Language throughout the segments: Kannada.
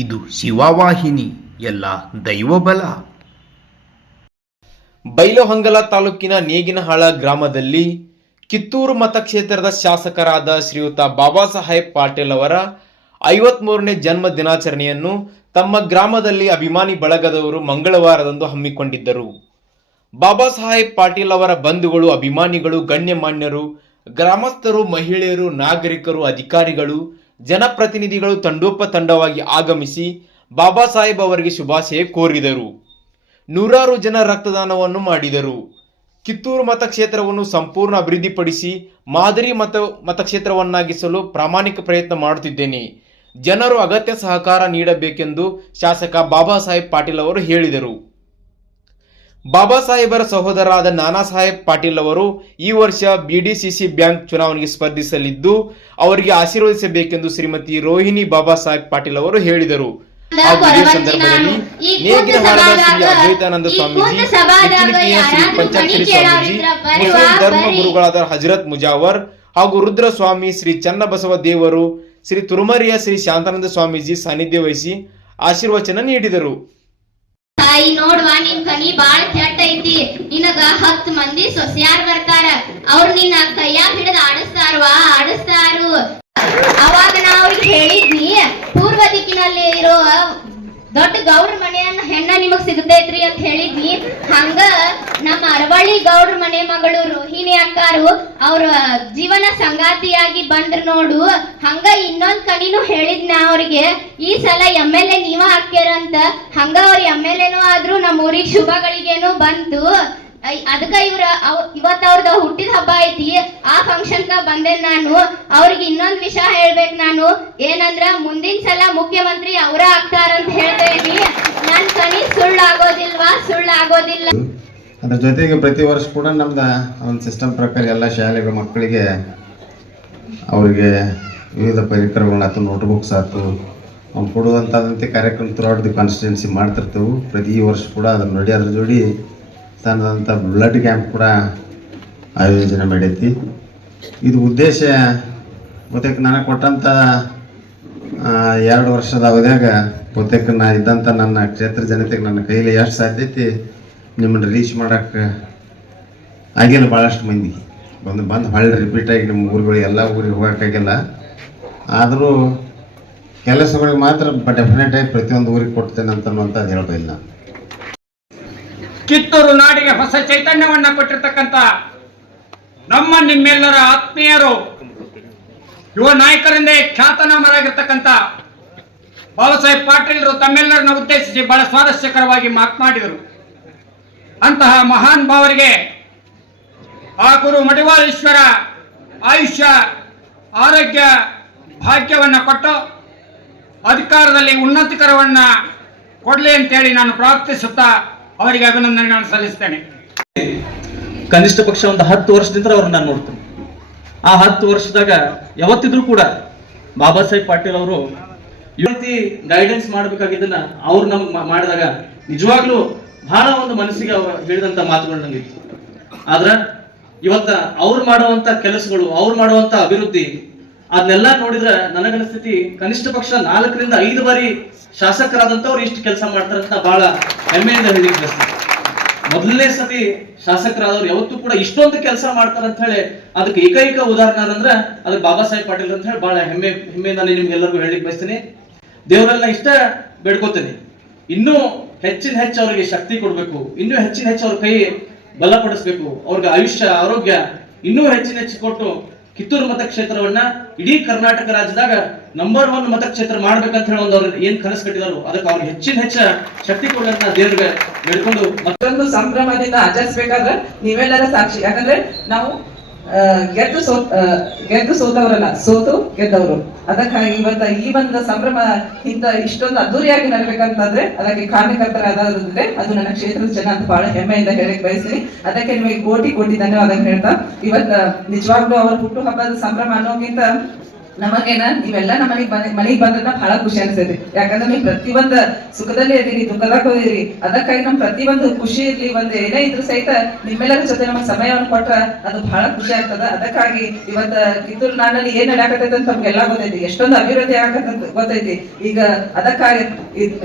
ಇದು ಶಿವವಾಹಿನಿ, ಎಲ್ಲ ದೈವಬಲ. ಬೈಲಹೊಂಗಲ ತಾಲೂಕಿನ ನೇಗಿನಹಾಳ ಗ್ರಾಮದಲ್ಲಿ ಕಿತ್ತೂರು ಮತಕ್ಷೇತ್ರದ ಶಾಸಕರಾದ ಶ್ರೀಯುತ ಬಾಬಾ ಸಾಹೇಬ್ ಪಾಟೀಲ್ ಅವರ ಐವತ್ಮೂರನೇ ಜನ್ಮ ದಿನಾಚರಣೆಯನ್ನು ತಮ್ಮ ಗ್ರಾಮದಲ್ಲಿ ಅಭಿಮಾನಿ ಬಳಗದವರು ಮಂಗಳವಾರದಂದು ಹಮ್ಮಿಕೊಂಡಿದ್ದರು. ಬಾಬಾ ಸಾಹೇಬ್ ಪಾಟೀಲ್ ಅವರ ಬಂಧುಗಳು, ಅಭಿಮಾನಿಗಳು, ಗಣ್ಯಮಾನ್ಯರು, ಗ್ರಾಮಸ್ಥರು, ಮಹಿಳೆಯರು, ನಾಗರಿಕರು, ಅಧಿಕಾರಿಗಳು ಜನಪ್ರತಿನಿಧಿಗಳು ತಂಡೋಪತಂಡವಾಗಿ ಆಗಮಿಸಿ ಬಾಬಾ ಸಾಹೇಬ್ ಅವರಿಗೆ ಶುಭಾಶಯ ಕೋರಿದರು. ನೂರಾರು ಜನ ರಕ್ತದಾನವನ್ನು ಮಾಡಿದರು. ಕಿತ್ತೂರು ಮತಕ್ಷೇತ್ರವನ್ನು ಸಂಪೂರ್ಣ ಅಭಿವೃದ್ಧಿಪಡಿಸಿ ಮಾದರಿ ಮತ, ಮತಕ್ಷೇತ್ರವನ್ನಾಗಿಸಲು ಪ್ರಾಮಾಣಿಕ ಪ್ರಯತ್ನ ಮಾಡುತ್ತಿದ್ದೇನೆ. ಜನರು ಅಗತ್ಯ ಸಹಕಾರ ನೀಡಬೇಕೆಂದು ಶಾಸಕ ಬಾಬಾ ಸಾಹೇಬ್ ಪಾಟೀಲ್ ಅವರು ಹೇಳಿದರು. ಬಾಬಾ ಸಾಹೇಬರ ಸಹೋದರರಾದ ನಾನಾ ಸಾಹೇಬ್ ಪಾಟೀಲ್ ಅವರು ಈ ವರ್ಷ ಬಿಡಿಸಿಸಿ ಬ್ಯಾಂಕ್ ಚುನಾವಣೆಗೆ ಸ್ಪರ್ಧಿಸಲಿದ್ದು ಅವರಿಗೆ ಆಶೀರ್ವದಿಸಬೇಕೆಂದು ಶ್ರೀಮತಿ ರೋಹಿಣಿ ಬಾಬಾ ಸಾಹೇಬ್ ಪಾಟೀಲ್ ಅವರು ಹೇಳಿದರು. ಹಾಗೂ ಇದೇ ಸಂದರ್ಭದಲ್ಲಿ ಶ್ರೀ ಅದ್ವೈತಾನಂದ ಸ್ವಾಮೀಜಿ ಶ್ರೀ ಪಂಚಾಕ್ಷರಿ ಸ್ವಾಮೀಜಿ ಮುಸ್ಲಿಂ ಧರ್ಮ ಗುರುಗಳಾದ ಹಜರತ್ ಮುಜಾವರ್ ಹಾಗೂ ರುದ್ರಸ್ವಾಮಿ ಶ್ರೀ ಚನ್ನಬಸವ ದೇವರು ಶ್ರೀ ತುರುಮರಿಯ ಶ್ರೀ ಶಾಂತಾನಂದ ಸ್ವಾಮೀಜಿ ಸಾನ್ನಿಧ್ಯ ವಹಿಸಿ ಆಶೀರ್ವಚನ ನೀಡಿದರು. ತಾಯಿ, ನೋಡ್ವಾ, ನಿನ್ ಕನಿ ಬಾಳ್ ಕೆಟ್ಟ ಐತಿ. ನಿನಗ ಹತ್ ಮಂದಿ ಸೊಸ್ಯಾರ್ ಬರ್ತಾರ. ಅವ್ರು ನಿನ್ನ ಕೈಯಾಗ ಹಿಡಿದು ಆಡಸ್ತಾರ್ವಾ? ಆಡಿಸ್ತಾರು ಅವಾಗ ನಾ ಅವ್ರಿಗೆ ಹೇಳಿದ್ನಿ ಪೂರ್ವ ದಿಕ್ಕಿನಲ್ಲಿ ಇರೋ ದೊಡ್ಡ ಗೌಡ್ರ ಮನೆಯನ್ನ ಹೆಣ್ಣ ನಿಮಗ್ ಸಿಗತೈತ್ರಿ ಅಂತ ಹೇಳಿದ್ವಿ. ಹಂಗ ನಮ್ಮ ಅರವಳ್ಳಿ ಗೌಡ್ರ ಮನೆ ಮಗಳು ರೋಹಿಣಿ ಅಕ್ಕಾರು ಅವ್ರ ಜೀವನ ಸಂಗಾತಿಯಾಗಿ ಬಂದ್ರ ನೋಡು. ಹಂಗ ಇನ್ನೊಂದ್ ಕಣಿನೂ ಹೇಳಿದ್ನ ಅವ್ರಿಗೆ. ಈ ಸಲ ಎಂ ಎಲ್ ಎ ನೀವ ಹಾಕ್ಯಾರಂತ. ಹಂಗ ಅವ್ರ ಎಂ ಎಲ್ ಎನೂ ಆದ್ರೂ ನಮ್ಮ ಊರಿಗೆ ಶುಭಗಳಿಗೇನು ಬಂತು. ಅದಕ್ಕ ಇವ್ರ ಇವತ್ ಅವ್ರದ ಹುಟ್ಟಿದ ಹಬ್ಬ ಐತಿ, ಆ ಫಂಕ್ಷನ್ ಬಂದೆ ನಾನು. ಅವ್ರಿಗೆ ಇನ್ನೊಂದ್ ವಿಷಯ ಹೇಳ್ಬೇಕು ನಾನು. ಏನಂದ್ರ, ಮುಂದಿನ ಸಲ ಮುಖ್ಯಮಂತ್ರಿ ಅವರ ಆಗ್ತಾರಂತ ಹೇಳ್ತಾ ಇದೀನಿ ನನ್ ಕನಿ ಸುಳ್ಳು ಆಗೋದಿಲ್ವಾ ಸುಳ್ಳು ಆಗೋದಿಲ್ಲ ಅದ್ರ ಜೊತೆಗೆ ಪ್ರತಿ ವರ್ಷ ಕೂಡ ನಮ್ದು ಒಂದು ಸಿಸ್ಟಮ್ ಪ್ರಕಾರ ಎಲ್ಲ ಶಾಲೆಗಳ ಮಕ್ಕಳಿಗೆ ಅವರಿಗೆ ವಿವಿಧ ಪರಿಕರಗಳಾಯ್ತು ನೋಟ್ಬುಕ್ಸ್ ಆಯ್ತು ಕೊಡುವಂಥದ್ದಂತೆ ಕಾರ್ಯಕ್ರಮ ಥ್ರೂಔಟ್ ದಿ ಕಾನ್ಸ್ಟಿಟ್ಯೂನ್ಸಿ ಮಾಡ್ತಿರ್ತೇವೆ. ಪ್ರತಿ ವರ್ಷ ಕೂಡ ಅದನ್ನು ನಡೆಯೋದ್ರ ಜೋಡಿ ಸಣ್ಣದಂಥ ಬ್ಲಡ್ ಕ್ಯಾಂಪ್ ಕೂಡ ಆಯೋಜನೆ ಮಾಡೈತಿ. ಇದು ಉದ್ದೇಶ ಬಹುತೇಕ ನನಗೆ ಕೊಟ್ಟಂಥ ಎರಡು ವರ್ಷದ ಅವಧಿಯಾಗ ಬಹುತೇಕ ನಾ ಇದ್ದಂಥ ನನ್ನ ಕ್ಷೇತ್ರ ಜನತೆಗೆ ನನ್ನ ಕೈಲಿ ಎಷ್ಟು ಸಾಧ್ಯ ಐತಿ ನಿಮ್ಮನ್ನು ರೀಚ್ ಮಾಡೋಕ್ಕೆ ಆಗಿಲ್ಲ ಭಾಳಷ್ಟು ಮಂದಿ. ಬಂದು ಬಂದು ಹೊಳ್ಳಿ ರಿಪೀಟಾಗಿ ನಿಮ್ಮ ಊರುಗಳಿಗೆ ಎಲ್ಲ ಊರಿಗೆ ಹೋಗೋಕ್ಕಾಗಿಲ್ಲ ಆದರೂ ಕೆಲಸಗಳಿಗೆ ಮಾತ್ರ ಡೆಫಿನೆಟಾಗಿ ಪ್ರತಿಯೊಂದು ಊರಿಗೆ ಕೊಡ್ತೇನೆ ಅಂತ ಹೇಳೋದಿಲ್ಲ ಕಿತ್ತೂರು ನಾಡಿಗೆ ಹೊಸ ಚೈತನ್ಯವನ್ನ ಕೊಟ್ಟಿರ್ತಕ್ಕಂಥ ನಮ್ಮ ನಿಮ್ಮೆಲ್ಲರ ಆತ್ಮೀಯರು, ಯುವ ನಾಯಕರಿಂದೇ ಖ್ಯಾತನಾಮರಾಗಿರ್ತಕ್ಕಂಥ ಬಾಬಾ ಸಾಹೇಬ್ ಪಾಟೀಲ್ರು ತಮ್ಮೆಲ್ಲರನ್ನ ಉದ್ದೇಶಿಸಿ ಬಹಳ ಸ್ವಾರಸ್ಯಕರವಾಗಿ ಮಾತನಾಡಿದರು ಅಂತಹ ಮಹಾನ್ ಭಾವರಿಗೆ ಆ ಗುರು ಮಡಿವಾಳೇಶ್ವರ ಆಯುಷ್ಯ, ಆರೋಗ್ಯ ಭಾಗ್ಯವನ್ನ ಕೊಟ್ಟು ಅಧಿಕಾರದಲ್ಲಿ ಉನ್ನತಿಕರವನ್ನು ಕೊಡಲಿ ಅಂತೇಳಿ ನಾನು ಪ್ರಾರ್ಥಿಸುತ್ತಾ ಅವರಿಗೆ ಅಭಿನಂದನೆಗಳನ್ನು ಸಲ್ಲಿಸ್ತೇನೆ. ಕನಿಷ್ಠ ಪಕ್ಷ ಒಂದು ಹತ್ತು ವರ್ಷದಿಂದ ಅವ್ರನ್ನ ನಾನು ನೋಡ್ತೇನೆ. ಆ ಹತ್ತು ವರ್ಷದಾಗ ಯಾವತ್ತಿದ್ರು ಕೂಡ ಬಾಬಾ ಸಾಹೇಬ್ ಪಾಟೀಲ್ ಅವರು ರೀತಿ ಗೈಡೆನ್ಸ್ ಮಾಡಬೇಕಾಗಿದ್ದನ್ನ ಅವ್ರು ನಮ್ಗೆ ಮಾಡಿದಾಗ ನಿಜವಾಗ್ಲೂ ಬಹಳ ಒಂದು ಮನಸ್ಸಿಗೆ ಅವರು ಹೇಳಿದಂತ ಮಾತುಗಳು ನಂಗಿತ್ತು ಆದ್ರ ಇವತ್ತ ಅವ್ರು ಮಾಡುವಂತ ಕೆಲಸಗಳು, ಅವ್ರು ಮಾಡುವಂತ ಅಭಿವೃದ್ಧಿ ಅದನ್ನೆಲ್ಲ ನೋಡಿದ್ರೆ ನನಗನಿಸ್ತೈತಿ ಕನಿಷ್ಠ ಪಕ್ಷ ನಾಲ್ಕರಿಂದ ಐದು ಬಾರಿ ಶಾಸಕರಾದಂಥವ್ರು ಇಷ್ಟು ಕೆಲಸ ಮಾಡ್ತಾರಂತ ಬಹಳ ಹೆಮ್ಮೆಯಿಂದ ಹೇಳಿ ಮೊದಲನೇ ಸತಿ ಶಾಸಕರಾದವ್ರು ಯಾವತ್ತೂ ಕೂಡ ಇಷ್ಟೊಂದು ಕೆಲಸ ಮಾಡ್ತಾರಂತ ಹೇಳಿ ಅದಕ್ಕೆ ಏಕೈಕ ಉದಾಹರಣೆ ಅಂದ್ರೆ ಅದಕ್ಕೆ ಬಾಬಾ ಸಾಹೇಬ್ ಪಾಟೀಲ್ ಅಂತ ಹೇಳಿ ಬಹಳ ಹೆಮ್ಮೆ ಹೆಮ್ಮೆಯಿಂದ ನಿಮ್ಗೆಲ್ಲರಿಗೂ ಹೇಳಿಕ್ ಬಯಸ್ತೀನಿ. ದೇವರೆಲ್ಲ ಇಷ್ಟ ಬೇಡ್ಕೋತೀನಿ. ಇನ್ನೂ ಹೆಚ್ಚಿನ ಹೆಚ್ಚು ಅವರಿಗೆ ಶಕ್ತಿ ಕೊಡಬೇಕು. ಇನ್ನೂ ಹೆಚ್ಚಿನ ಹೆಚ್ಚು ಅವ್ರ ಕೈ ಬಲಪಡಿಸ್ಬೇಕು. ಅವ್ರಿಗೆ ಆಯುಷ್ಯ, ಆರೋಗ್ಯ ಇನ್ನೂ ಹೆಚ್ಚಿನ ಹೆಚ್ಚು ಕೊಟ್ಟು ಕಿತ್ತೂರು ಮತಕ್ಷೇತ್ರವನ್ನ ಇಡೀ ಕರ್ನಾಟಕ ರಾಜ್ಯದಾಗ ನಂಬರ್ ಒನ್ ಮತಕ್ಷೇತ್ರ ಮಾಡ್ಬೇಕಂತ ಹೇಳಿ ಒಂದು ಅವ್ರಿಗೆ ಏನ್ ಕನಸು ಕಟ್ಟಿದಾರು ಅದಕ್ಕೆ ಅವ್ರಿಗೆ ಹೆಚ್ಚಿನ ಹೆಚ್ಚ ಶಕ್ತಿ ಕೊಡುವಂತ ದೇವ್ರಿಗೆ ಬೇಡ್ಕೊಂಡು ಮತ್ತೊಂದು ಸಂಭ್ರಮದಿಂದ ಆಚರಿಸಬೇಕಾದ್ರೆ ನೀವೆಲ್ಲರ ಸಾಕ್ಷಿ. ಯಾಕಂದ್ರೆ ನಾವು ಗೆದ್ದು ಸೋ ಗೆದ್ದು ಸೋತವರಲ್ಲ, ಸೋತು ಗೆದ್ದವರು. ಅದಕ್ಕಾಗಿ ಇವತ್ತ ಈ ಒಂದು ಸಂಭ್ರಮ ಇಂತ ಇಷ್ಟೊಂದು ಅದ್ದೂರಿಯಾಗಿ ನಡಬೇಕಂತಂದ್ರೆ ಅದಕ್ಕೆ ಕಾರ್ಯಕರ್ತರಾದ್ರೆ ಅದು ನನ್ನ ಕ್ಷೇತ್ರದ ಜನ ಅಂತ ಬಹಳ ಹೆಮ್ಮೆಯಿಂದ ಹೇಳಕ್ ಬಯಸ್ತೀನಿ. ಅದಕ್ಕೆ ನಿಮಗೆ ಕೋಟಿ ಕೋಟಿ ಧನ್ಯವಾದ ಹೇಳ್ತಾ, ಇವತ್ತ ನಿಜವಾಗ್ಲೂ ಅವರ ಹುಟ್ಟುಹಬ್ಬದ ಸಂಭ್ರಮ ಅನ್ನೋಕ್ಕಿಂತ ನಮಗೇನ, ನೀವೆಲ್ಲ ನಮ್ಮ ಮನೆಗೆ ಬಂದ, ಮನೆಗೆ ಬಂದ್ರೆ ಬಹಳ ಖುಷಿ ಅನಿಸ್ತೈತಿ. ಯಾಕಂದ್ರೆ ನೀವು ಪ್ರತಿಯೊಂದು ಸುಖದಲ್ಲೇ ಇದೀರಿ ದುಃಖದಾಗ ಹೋಗಿರಿ ಅದಕ್ಕಾಗಿ ನಮ್ ಪ್ರತಿಯೊಂದು ಖುಷಿ ಇರ್ಲಿ, ಒಂದ್ ಏನೇ ಇದ್ರು ಸಹಿತ ನಿಮ್ಮೆಲ್ಲರ ಜೊತೆ ನಮಗೆ ಸಮಯವನ್ನು ಕೊಟ್ರ ಅದು ಬಹಳ ಖುಷಿ ಆಗ್ತದ. ಅದಕ್ಕಾಗಿ ಇವತ್ತ ಕಿತ್ತೂರು ನಾಡಲ್ಲಿ ಏನ್ ನಡೆಯಾಕತೈತಿ ಅಂತ ನಮ್ಗೆಲ್ಲ ಗೊತ್ತೈತಿ. ಎಷ್ಟೊಂದು ಅಭಿವೃದ್ಧಿ ಆಗತ್ತ ಗೊತ್ತೈತಿ. ಈಗ ಅದಕ್ಕಾಗಿ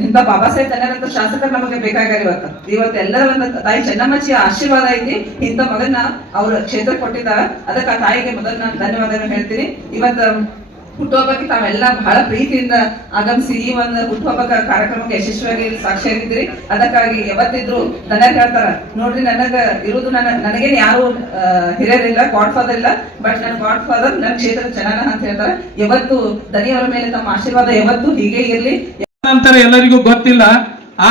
ಇಂತ ಬಾಬಾ ಸಾಹೇಬ್ ತನ್ನಂತ ಶಾಸಕರು ನಮಗೆ ಬೇಕಾಗ್ಯಾರ ಇವತ್ತ. ಇವತ್ತು ಎಲ್ಲರ ಒಂದು ತಾಯಿ ಚೆನ್ನಮ್ಮಚ್ಚಿಯ ಆಶೀರ್ವಾದ ಐತಿ. ಇಂಥ ಮಗನ್ನ ಅವ್ರ ಕ್ಷೇತ್ರ ಕೊಟ್ಟಿದ್ದಾರ. ಅದಕ್ಕೆ ತಾಯಿಗೆ ಮೊದಲು ನಾನು ಧನ್ಯವಾದಗಳು ಹೇಳ್ತೀನಿ. ಇವತ್ತು ಹುಟ್ಟುಹಬ್ಬಕ್ಕೆ ತಾವೆಲ್ಲ ಬಹಳ ಪ್ರೀತಿಯಿಂದ ಆಗಮಿಸಿ ಈ ಒಂದು ಹುಟ್ಟುಹಬ್ಬ ಕಾರ್ಯಕ್ರಮಕ್ಕೆ ಯಶಸ್ವಿಯಾಗಿ ಸಾಕ್ಷಿಯಾಗಿದ್ದೀರಿ. ಅದಕ್ಕಾಗಿ ಯಾವತ್ತಿದ್ರು ನನಗೆ ಹೇಳ್ತಾರ, ನೋಡ್ರಿ ನನಗ ಇರುವುದು ನನ್ನ, ನನಗೇನು ಯಾರು ಹಿರಿಯರಿಲ್ಲ ಗಾಡ್ ಫಾದರ್ ಇಲ್ಲ ಬಟ್ ನನ್ನ ಗಾಡ್ ಫಾದರ್ ನನ್ನ ಕ್ಷೇತ್ರ ಚೆನ್ನಾಗ ಅಂತ ಹೇಳ್ತಾರೆ. ಯಾವತ್ತು ದನಿಯವರ ಮೇಲೆ ತಮ್ಮ ಆಶೀರ್ವಾದ ಯಾವತ್ತು ಹೀಗೆ ಇರಲಿ. ಅಂತರ ಎಲ್ಲರಿಗೂ ಗೊತ್ತಿಲ್ಲ,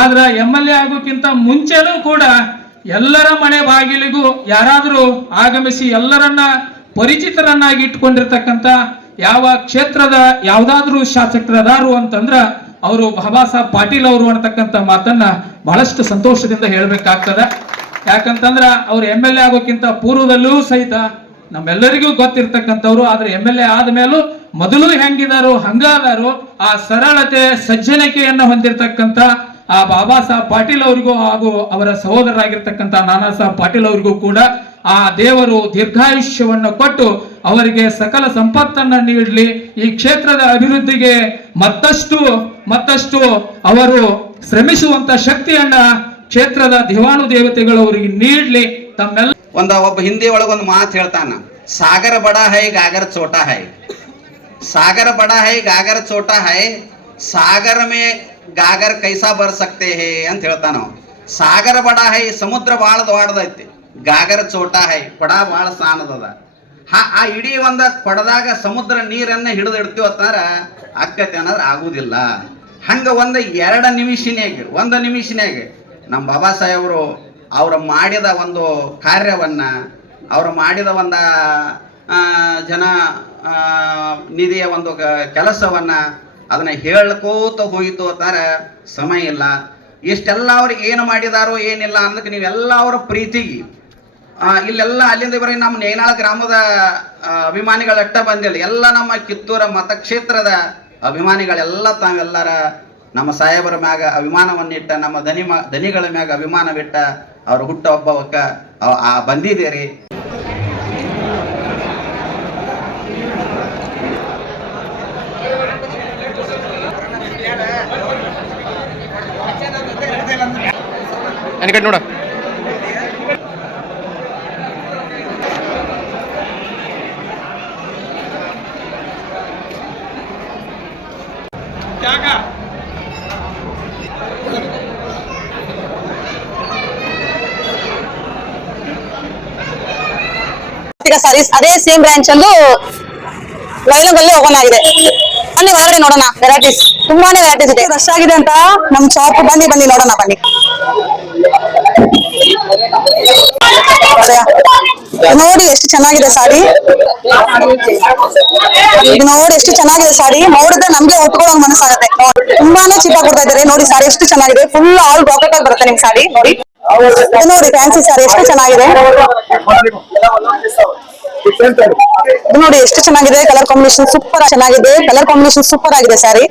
ಆದ್ರ ಎಂ ಎಲ್ ಎ ಆಗೋಕ್ಕಿಂತ ಮುಂಚೆನೂ ಕೂಡ ಎಲ್ಲರ ಮನೆ ಬಾಗಿಲಿಗೂ ಯಾರಾದರೂ ಆಗಮಿಸಿ ಎಲ್ಲರನ್ನ ಪರಿಚಿತರನ್ನಾಗಿ ಇಟ್ಕೊಂಡಿರ್ತಕ್ಕಂಥ ಯಾವ ಕ್ಷೇತ್ರದ ಯಾವ್ದಾದ್ರೂ ಶಾಸಕರದಾರು ಅಂತಂದ್ರ ಅವರು ಬಾಬಾ ಸಾಹೇಬ್ ಪಾಟೀಲ್ ಅವರು ಅನ್ನತಕ್ಕಂತ ಮಾತನ್ನ ಬಹಳಷ್ಟು ಸಂತೋಷದಿಂದ ಹೇಳ್ಬೇಕಾಗ್ತದ. ಯಾಕಂತಂದ್ರ ಅವ್ರು ಎಂ ಎಲ್ ಎ ಆಗೋಕ್ಕಿಂತ ಪೂರ್ವದಲ್ಲೂ ಸಹಿತ ನಮ್ಮೆಲ್ಲರಿಗೂ ಗೊತ್ತಿರ್ತಕ್ಕಂಥವ್ರು, ಆದ್ರೆ ಎಂ ಎಲ್ ಎ ಆದ್ಮೇಲೂ ಮೊದಲು ಹೆಂಗಿದಾರೋ, ಹಂಗಾದಾರು, ಆ ಸರಳತೆ ಸಜ್ಜನಿಕೆಯನ್ನ ಹೊಂದಿರತಕ್ಕಂತ ಆ ಬಾಬಾ ಸಾಹೇಬ್ ಪಾಟೀಲ್ ಅವರಿಗೂ ಹಾಗೂ ಅವರ ಸಹೋದರರಾಗಿರ್ತಕ್ಕಂಥ ನಾನಾ ಸಾಹೇಬ್ ಪಾಟೀಲ್ ಅವರಿಗೂ ಕೂಡ ಆ ದೇವರು ದೀರ್ಘಾಯುಷ್ಯವನ್ನು ಕೊಟ್ಟು ಅವರಿಗೆ ಸಕಲ ಸಂಪತ್ತನ್ನ ನೀಡಲಿ. ಈ ಕ್ಷೇತ್ರದ ಅಭಿವೃದ್ಧಿಗೆ ಮತ್ತಷ್ಟು ಮತ್ತಷ್ಟು ಅವರು ಶ್ರಮಿಸುವಂತ ಶಕ್ತಿಯನ್ನ ಕ್ಷೇತ್ರದ ದಿವಾನು ದೇವತೆಗಳು ಅವರಿಗೆ ನೀಡಲಿ. ತಮ್ಮೆಲ್ಲ ಒಂದ ಒಬ್ಬ ಹಿಂದಿ ಒಳಗೊಂದು ಮಾತು ಹೇಳ್ತಾನ, ಸಾಗರ ಬಡ ಹೈ, ಗಾಗರ ಚೋಟ ಹೈ. ಸಾಗರ ಬಡ ಹೈ, ಗಾಗರ ಚೋಟ ಹೈ, ಸಾಗರ ಮೇ ಗಾಗರ್ ಕೈಸಾ ಬರ್ಸಕ್ತೇ ಹೇ ಅಂತ ಹೇಳ್ತಾನ. ಸಾಗರ ಬಡ ಹೈ, ಸಮುದ್ರ ಬಾಳದ ದೊಡ್ಡದೈತಿ ಗಾಗರ ಚೋಟ ಹೈ, ಕೊಡ ಭಾಳ ಸಾನದದ ಹಾ, ಆ ಇಡೀ ಒಂದ ಕೊಡದಾಗ ಸಮುದ್ರ ನೀರನ್ನ ಹಿಡಿದು ಇಡ್ತೀವಿ ಅಂತಂದ್ರ ಅಕ್ಕತೆ ಅನ್ನೋದ್ರ ಆಗುದಿಲ್ಲ. ಹಂಗ ಒಂದು ಎರಡು ನಿಮಿಷನ್ಯಾಗ, ಒಂದು ನಿಮಿಷನ್ಯಾಗ ನಮ್ಮ ಬಾಬಾ ಸಾಹೇಬರು ಅವ್ರು ಮಾಡಿದ ಒಂದು ಕಾರ್ಯವನ್ನ, ಅವರು ಮಾಡಿದ ಒಂದು ಜನ ನಿಧಿಯ ಒಂದು ಕೆಲಸವನ್ನ ಅದನ್ನ ಹೇಳ್ಕೋತ ಹೋಯಿತು ಅಂತಾರ, ಸಮಯ ಇಲ್ಲ. ಇಷ್ಟೆಲ್ಲ ಅವ್ರಿಗೆ ಏನು ಮಾಡಿದಾರೋ ಏನಿಲ್ಲ ಅನ್ನೋದಕ್ಕೆ ನೀವೆಲ್ಲ ಅವರ ಪ್ರೀತಿಗೆ ಇಲ್ಲೆಲ್ಲ ಅಲ್ಲಿಂದ ಬರೀ ನಮ್ಮ ನೇನಾಳ ಗ್ರಾಮದ ಅಭಿಮಾನಿಗಳ ಅಟ್ಟ ಬಂದಿಲ್ಲ. ಎಲ್ಲ ನಮ್ಮ ಕಿತ್ತೂರ ಮತಕ್ಷೇತ್ರದ ಅಭಿಮಾನಿಗಳೆಲ್ಲ ತಾವೆಲ್ಲರ ನಮ್ಮ ಸಾಹೇಬರ ಮ್ಯಾಗ ಅಭಿಮಾನವನ್ನಿಟ್ಟ, ನಮ್ಮ ದನಿ ದನಿಗಳ ಮ್ಯಾಗ ಅಭಿಮಾನವಿಟ್ಟ ಅವ್ರ ಹುಟ್ಟ ಹಬ್ಬವಕ್ಕ ಆ, ಬಂದಿದ್ದೀರಿ. ನೋಡ. ಈಗ ಸಾರಿ ಅದೇ ಸೇಮ್ ಬ್ರಾಂಚ್ ಅಲ್ಲೂ ಲೈನಲ್ಲಿ ಓಪನ್ ಆಗಿದೆ. ಬನ್ನಿ ಒಳಗಡೆ ನೋಡೋಣ ವೆರೈಟೀಸ್ ತುಂಬಾನೇ ವೆರೈಟೀಸ್ ಇದೆ. ರಶ್ ಆಗಿದೆ ಅಂತ ನಮ್ ಶಾಪ್ ಬನ್ನಿ ಬನ್ನಿ, ನೋಡೋಣ, ಬನ್ನಿ. ಎಷ್ಟು ಚೆನ್ನಾಗಿದೆ ಸಾರಿ? ನೋಡಿ ಎಷ್ಟು ಚೆನ್ನಾಗಿದೆ ಸಾರಿ. ನೋಡಿದ್ರೆ ನಮ್ಗೆ ಉಟ್ಕೊಳ್ಳೋಂಗ್ ಮನಸ್ಸಾಗುತ್ತೆ. ತುಂಬಾನೇ ಚೀಪ್ ಕೊಡ್ತಾ ಇದ್ದಾರೆ. ನೋಡಿ ಸಾರಿ ಎಷ್ಟು ಚೆನ್ನಾಗಿದೆ. ಫುಲ್ ಆಲ್ ಬಾಕೆಟ್ ಆಗಿ ಬರುತ್ತೆ ನಿಮ್ ಸಾರಿ. ನೋಡಿ. ನೋಡಿ ಫ್ಯಾನ್ಸಿ ಸಾರಿ. ಎಷ್ಟು ಚೆನ್ನಾಗಿದೆ. ನೋಡಿ ಎಷ್ಟು ಚೆನ್ನಾಗಿದೆ. ಕಲರ್ ಕಾಂಬಿನೇಷನ್ ಸೂಪರ್ ಚೆನ್ನಾಗಿದೆ. ಕಲರ್ ಕಾಂಬಿನೇಷನ್ ಸೂಪರ್ ಆಗಿದೆ ಸಾರಿ.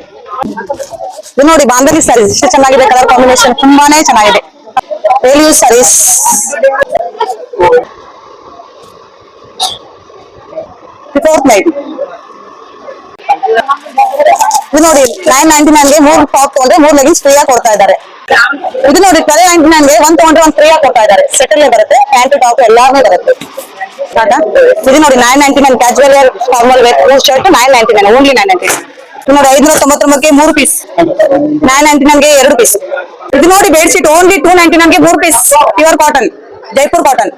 ಇದು ನೋಡಿ ಬಾಂಧವಿ ಸಾರಿ. ಎಷ್ಟು ಚೆನ್ನಾಗಿದೆ. ಕಲರ್ ಕಾಂಬಿನೇಷನ್ ತುಂಬಾನೇ ಚೆನ್ನಾಗಿದೆ. ರೇಲ್ಯೂ ಸಾರೀಸ್ ಫೋರ್ತ್ ನೈಟ್ ಇದು ನೋಡಿ ನೈನ್ ನೈನ್ಟಿ ಮೂರು ಮೂರ್ ಟಾಪ್ ತಗೊಂಡ್ರೆ ಮೂರ್ ಲೆಗಿನ್ಸ್ ಫ್ರೀ ಆಗಿ ಕೊಡ್ತಾ ಇದ್ದಾರೆ. ಇದು ನೋಡಿ ಟ್ವೆಲ್ ನೈನ್ಟಿ ಒಂದು ಒಂದ್ ತಗೊಂಡ್ರೆ ಒಂದ್ ಫ್ರೀ ಆಗಿ ಕೊಡ್ತಾ ಇದ್ದಾರೆ. ಸೆಟಲ್ ಬರುತ್ತೆ ಪ್ಯಾಂಟ್ ಟಾಪ್ ಎಲ್ಲಾನು ಬರುತ್ತೆ. ಇದು ನೋಡಿ nine ninety nine casual wear formal wear shirt nine ninety nine only nine ninety ಇದು ನೋಡಿ ಐದ್ನೂರ ತೊಂಬತ್ತೊಂಬತ್ತಕ್ಕೆ ಮೂರು ಪೀಸ್ ನೈನ್ ನೈನ್ಟಿ ನೈನ್ಗೆ ಎರಡು ಪೀಸ್ ಇದು ನೋಡಿ bed sheet only two ninety ನೈನ್ಗೆ ಮೂರು piece pure cotton Jaipur cotton